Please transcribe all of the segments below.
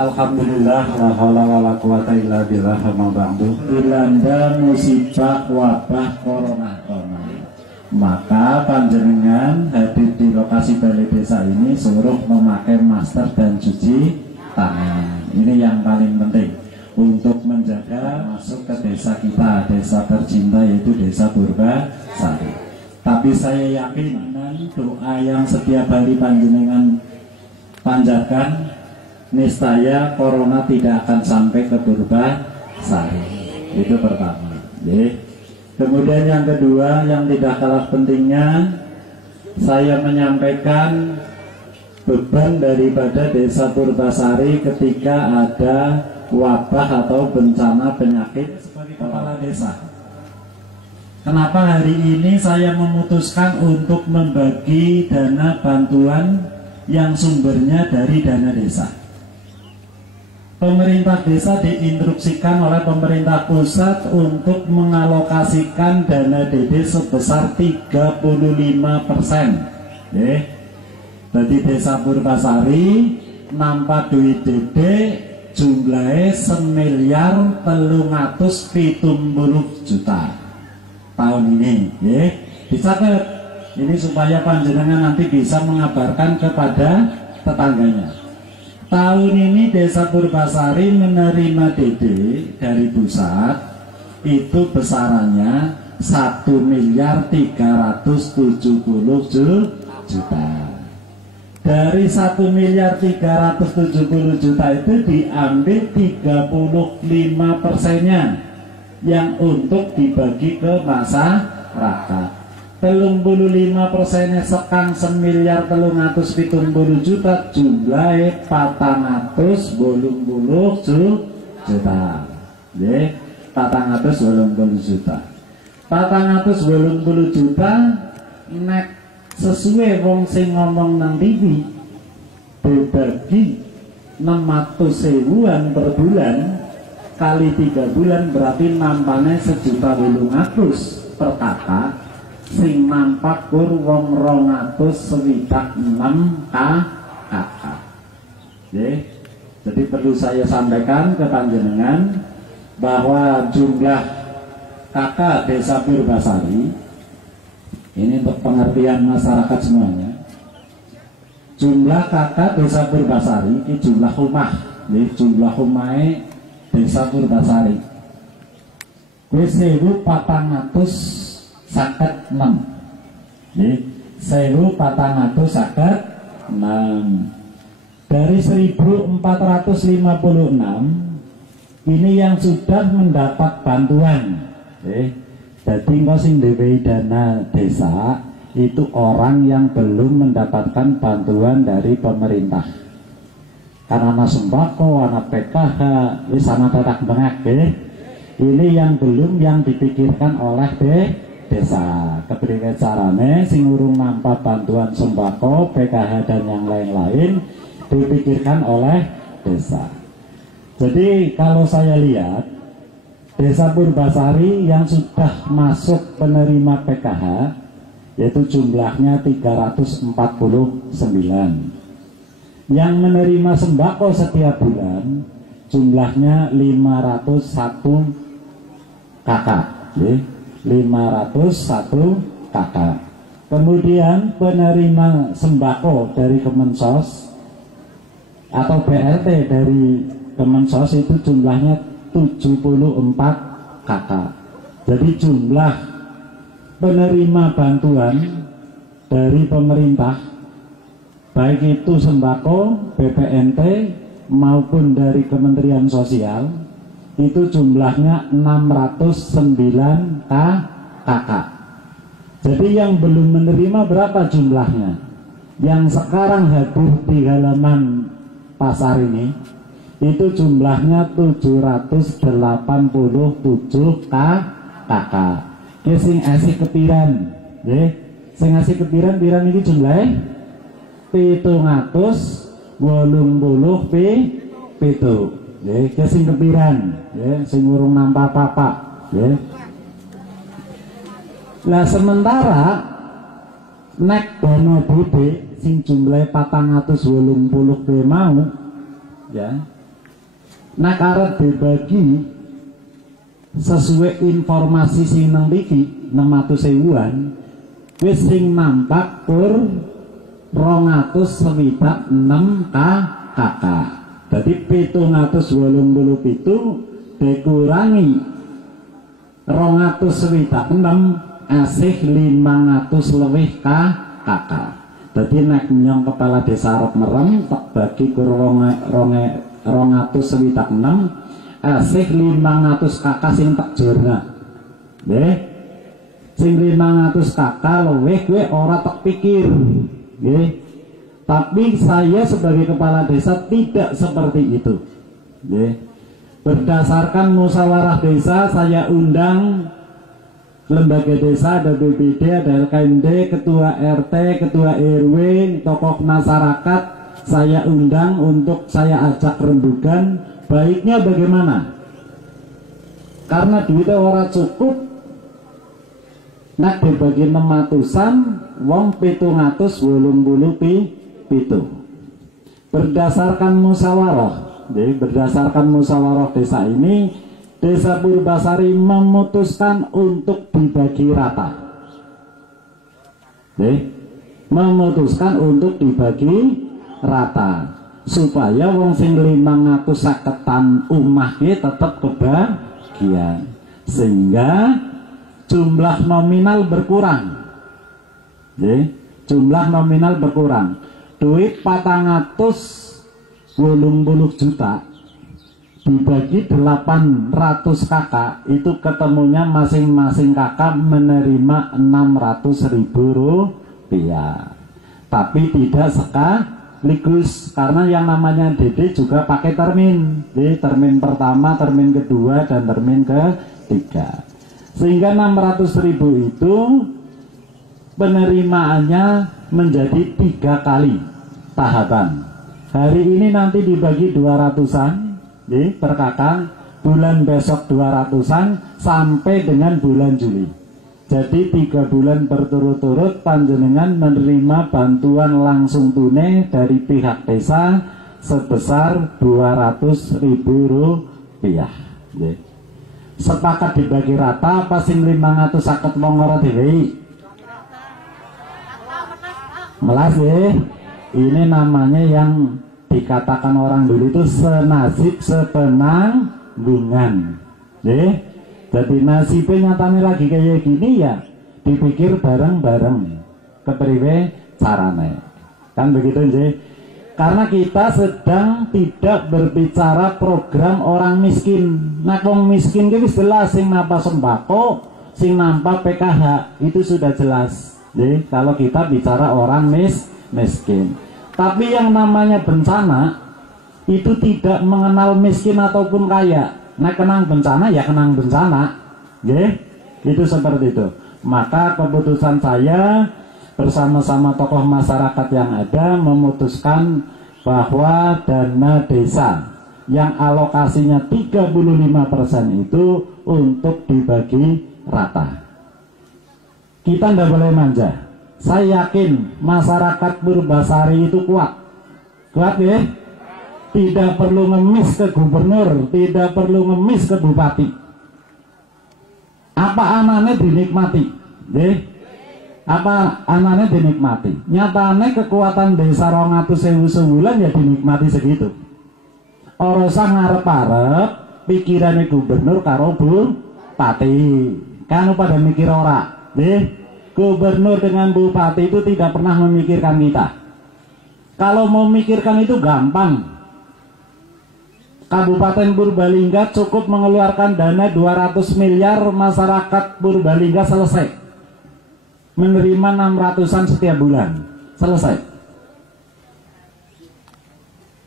Alhamdulillah, la haula wala quwata illa billah, ma ba'du. Dilanda musibah wabah corona kemarin, maka panjenengan hadir di lokasi balai desa ini suruh memakai masker dan cuci tangan. Ini yang paling penting untuk menjaga masuk ke desa kita, desa tercinta, yaitu desa Purbasari. Tapi saya yakin doa yang setiap hari panjenengan panjatkan, niscaya corona tidak akan sampai ke Purbasari. Itu pertama. Kemudian yang kedua, yang tidak kalah pentingnya, saya menyampaikan beban daripada desa Purbasari ketika ada wabah atau bencana penyakit sebagai kepala desa. Kenapa hari ini saya memutuskan untuk membagi dana bantuan yang sumbernya dari dana desa? Pemerintah desa diinstruksikan oleh pemerintah pusat untuk mengalokasikan dana DD sebesar 35%. Jadi desa Purbasari nampak duit DD jumlahnya 1.370 juta tahun ini. Dicatat ini supaya panjenengan nanti bisa mengabarkan kepada tetangganya. Tahun ini desa Purbasari menerima DD dari pusat itu besarannya 1.370 juta. Dari 1.370 juta itu diambil 35%-nya yang untuk dibagi ke masyarakat. 35%-nya sekang 1.370 juta, jumlahnya 480 juta. 480 juta. 480 juta nek sesuai wong sing ngomong nang TV dibagi 600.000-an per bulan kali 3 bulan berarti nampaknya 1.800.000 per kakak, sing nampak kur wong 266 kakak. Jadi perlu saya sampaikan ke panjenengan bahwa jumlah kakak desa Purbasari ini untuk pengertian masyarakat semuanya. Jumlah kakak desa Purbasari ini jumlah rumah, jumlah rumah desa Purbasari 1.456. 1.456 dari 1.456 ini yang sudah mendapat bantuan. Jadi engkau sing dewe dana desa itu orang yang belum mendapatkan bantuan dari pemerintah. Karena anak sembako, anak PKH, wis anak tetak bengak. Ini yang belum yang dipikirkan oleh desa. Kepriwe carane sing urung nampak bantuan sembako, PKH dan yang lain-lain dipikirkan oleh desa. Jadi kalau saya lihat desa Purbasari yang sudah masuk penerima PKH yaitu jumlahnya 349. Yang menerima sembako setiap bulan jumlahnya 501 kakak. 501 kakak. Kemudian penerima sembako dari Kemensos atau BLT dari Kemensos itu jumlahnya 74 kakak. Jadi jumlah penerima bantuan dari pemerintah baik itu sembako, BPNT maupun dari Kementerian Sosial itu jumlahnya 609 kakak. Jadi yang belum menerima berapa jumlahnya? Yang sekarang hadir di halaman pasar ini itu jumlahnya 787 kakak. Sing asih kepiran, sing asih kepiran ini jumlahnya 780 pitu. Sing kepiran, sing urung nampak apa. Lah sementara nek dana DD sing jumlahe 480 mau ya Nak arep dibagi sesuai informasi sing nang iki 600.000-an wis sing nampak pur 266 KK. Dadi 787 dikurangi 266 asih 500 lebih KK. Dadi nek nyong kepala desa arep merem tak bagi kur 266 asih 500 KK sing tak jorna. Nggih. Sing 500 KK luwih kowe ora tak pikir. Nggih. Tapi saya sebagai kepala desa tidak seperti itu. Nggih. Berdasarkan musyawarah desa saya undang lembaga desa, ada BPD, ada LKMD, ketua RT, ketua RW, tokoh masyarakat saya undang untuk saya ajak rembugan. Baiknya bagaimana? Karena duitnya orang cukup, nak dibagi 600-an, wong 787. Berdasarkan musyawarah, jadi berdasarkan musyawarah desa ini, Desa Purbasari memutuskan untuk dibagi rata. Memutuskan untuk dibagi rata supaya wong sing 550-an umah ki tetap kebagian, sehingga jumlah nominal berkurang. Jumlah nominal berkurang. Duit 480 juta dibagi 800 kakak, itu ketemunya masing-masing kakak menerima 600.000 rupiah. Tapi tidak sekaligus, karena yang namanya DD juga pakai termin. Jadi termin pertama, termin kedua, dan termin ketiga. Sehingga 600.000 itu penerimaannya menjadi 3 kali tahapan. Hari ini nanti dibagi 200-an per kakak, bulan besok 200-an sampai dengan bulan Juli. Jadi 3 bulan berturut-turut panjenengan menerima bantuan langsung tunai dari pihak desa sebesar 200.000 rupiah. Sepakat dibagi rata apa sing 550 mongoro dhewe? Melas ya. Ini namanya yang dikatakan orang dulu itu senasib sepenanggungan. Jadi nasibnya nyatanya lagi kayak gini ya dipikir bareng-bareng kepriwe carane. Kan begitu nggih. Karena kita sedang tidak berbicara program orang miskin. Nah wong miskin itu jelas sing nampa sembako, sing nampa PKH itu sudah jelas. Jadi kalau kita bicara orang miskin. Tapi yang namanya bencana itu tidak mengenal miskin ataupun kaya. Nah kenang bencana ya kenang bencana. Itu seperti itu. Maka keputusan saya bersama-sama tokoh masyarakat yang ada memutuskan bahwa dana desa yang alokasinya 35% itu untuk dibagi rata. Kita tidak boleh manja. Saya yakin masyarakat Purbasari itu kuat ya. Tidak perlu ngemis ke gubernur, tidak perlu ngemis ke bupati. Apa anane dinikmati, apa anane dinikmati. Nyatane kekuatan desa 200.000 sebulan ya dinikmati segitu. Ora usah ngarep-arep pikirane gubernur karo bupati. Kan pada mikir ora, Gubernur dengan bupati itu tidak pernah memikirkan kita. Kalau mau memikirkan itu gampang. Kabupaten Purbalingga cukup mengeluarkan dana 200 miliar, masyarakat Purbalingga selesai. Menerima 600-an setiap bulan. Selesai.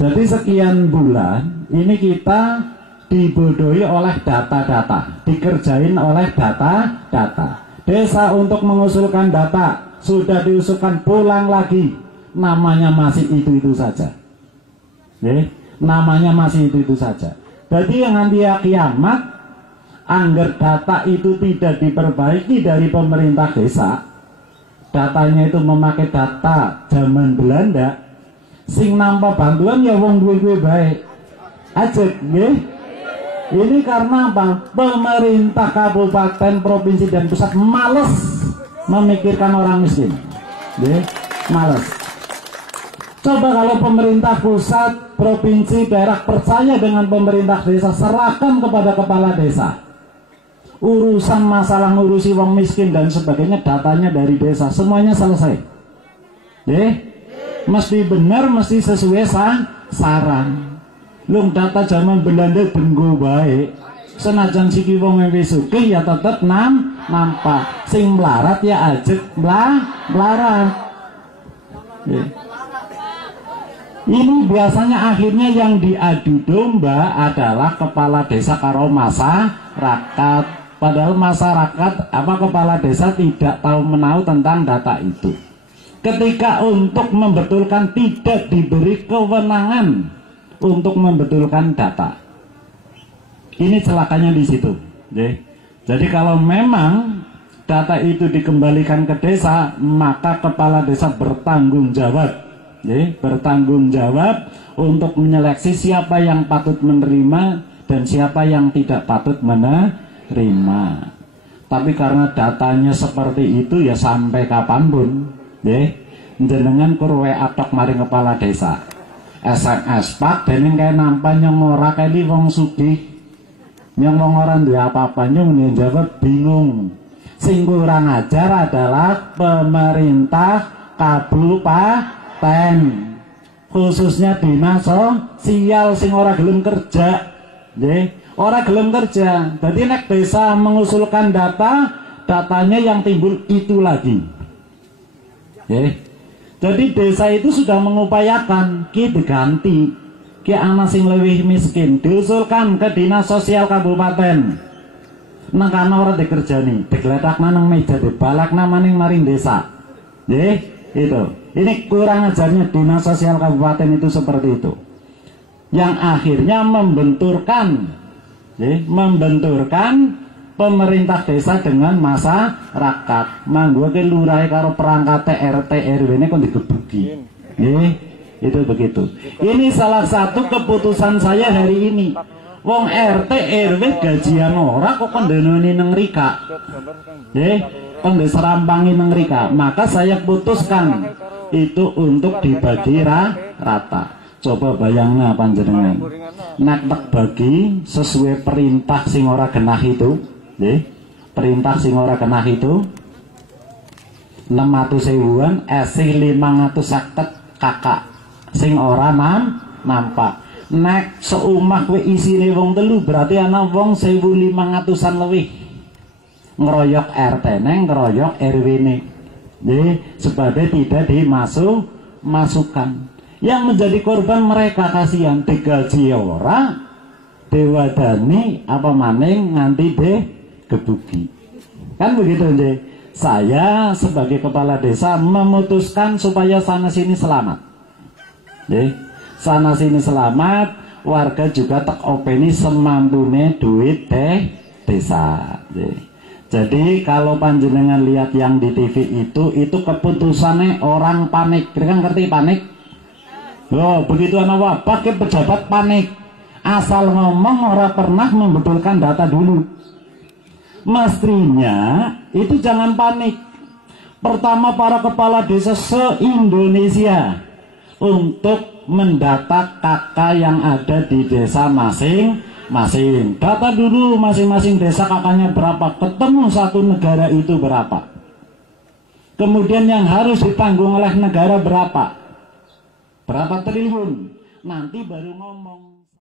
Jadi sekian bulan ini kita dibodohi oleh data-data, dikerjain oleh data-data. Desa untuk mengusulkan data sudah diusulkan pulang lagi, namanya masih itu saja. Namanya masih itu saja. Jadi yang nanti kiamat, anggar data itu tidak diperbaiki dari pemerintah desa, datanya itu memakai data zaman Belanda, sing nampa bantuan ya wong duwe baik. Ajek nggih. Ini karena apa? Pemerintah kabupaten, provinsi dan pusat males memikirkan orang miskin. Nggih, males. Coba kalau pemerintah pusat, provinsi, daerah percaya dengan pemerintah desa, serahkan kepada kepala desa. Urusan masalah ngurusi wong miskin dan sebagainya, datanya dari desa, semuanya selesai. Mesti benar, mesti sesuai saran. Lung data zaman Belanda denggo baik. Senajan siki wong wis sugih ya tetep nampak. Sing melarat ya ajek melarat. Ini biasanya akhirnya yang diadu domba adalah kepala desa karo masyarakat. Padahal masyarakat kepala desa tidak tahu menahu tentang data itu. Ketika untuk membetulkan tidak diberi kewenangan untuk membetulkan data. Ini celakanya di situ. Jadi kalau memang data itu dikembalikan ke desa, maka kepala desa bertanggung jawab. Bertanggung jawab untuk menyeleksi siapa yang patut menerima dan siapa yang tidak patut menerima. Tapi karena datanya seperti itu ya sampai kapanpun, jenengan kurwe atok maring kepala desa. SMS pak dening kayak nampan yang ora kayak wong sugih, yang wong orang dia apa-apa nyung jawab bingung. Sing kurang ajar adalah pemerintah kabupaten, khususnya dinas sosial sing ora gelem kerja, ora gelem kerja. Jadi nek desa mengusulkan datanya yang timbul itu lagi. Jadi desa itu sudah mengupayakan diganti ki anak sing lebih miskin, diusulkan ke dinas sosial kabupaten. Nang kana ora dikerjani, digletakna nang meja dibalakna maning maring desa. Itu. Ini kurang ajarnya dinas sosial kabupaten itu seperti itu. Yang akhirnya membenturkan pemerintah desa dengan masyarakat. Manggo ke lurah karo perangkat RT RW ini kok digebuki. Itu begitu. Ini salah satu keputusan saya hari ini. Wong RT RW gajian ora kok kondenoni nang rika. Kon diserampangi nang rika. Maka saya putuskan itu untuk dibagi rata. Coba bayangna panjenengan. Nek tak bagi sesuai perintah sing ora genah itu, perintah sing ora genah itu 600.000-an, esih 550 kakak sing ora nampak. Nek seumah kowe isine wong telu berarti ana wong 1.500-an lebih. Ngeroyok RT neng, ngeroyok RW ne. Sebagai tidak dimasukkan. Yang menjadi korban mereka kasihan, digaji ora, dewadani apa maning nganti gebuki. Kan begitu nggih. Saya sebagai kepala desa memutuskan supaya sana sini selamat. Sana sini selamat, warga juga tak openi semampune duit desa. Jadi kalau panjenengan lihat yang di TV itu keputusannya orang panik. Kira ngerti panik? Oh, begitu anak wabah ke pejabat panik. Asal ngomong orang pernah membetulkan data dulu. Mestinya itu jangan panik. Pertama para kepala desa se-Indonesia untuk mendata kakak yang ada di desa masing-masing. Data dulu masing-masing desa kakaknya berapa, ketemu satu negara itu berapa. Kemudian yang harus ditanggung oleh negara berapa triliun. Nanti baru ngomong.